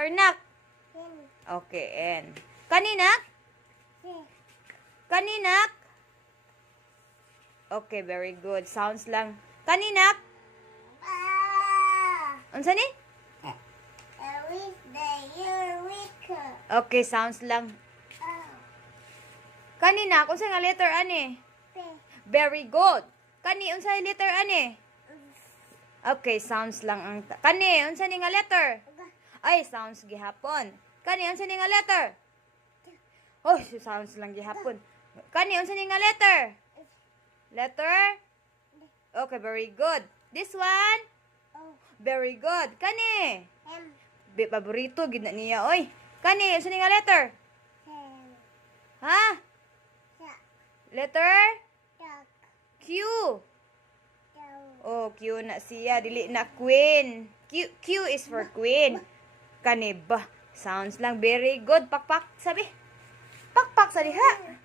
letter nak? Okay, N. Kaninak? Kaninak? Okay, very good. Sounds lang. Kaninak? Unsa ni? Okay, sounds lang. Kaninak, unsa nga letter ani? Very good. Kani, unsa letter ani? Okay, sounds lang ang... Kani, unsa ni nga letter? Ay, sounds gihapon. Kani, unsa ni nga letter? Oh, sounds lang gihapon. Kani, unsa ni nga letter? Letter? Okay, very good. This one? Very good. Kani? Paborito, gid na niya, oy. Kani, unsa ni nga letter? Ha? Letter? Q. Oh, Q na siya. Dili na queen. Q is for queen. Kani ba? Sounds lang very good. Pakpak, sabi. Pakpak sa diha.